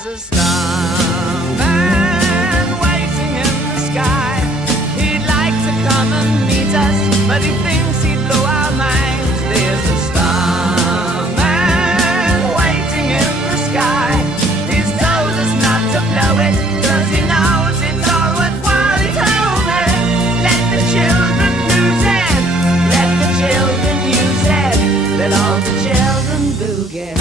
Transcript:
There's a starman waiting in the sky. He'd like to come and meet us, but he thinks he'd blow our minds. There's a starman waiting in the sky. He's told us not to blow it, 'cause he knows it's all worthwhile. He told me, let the children lose it, let the children use it, let all the children boogie.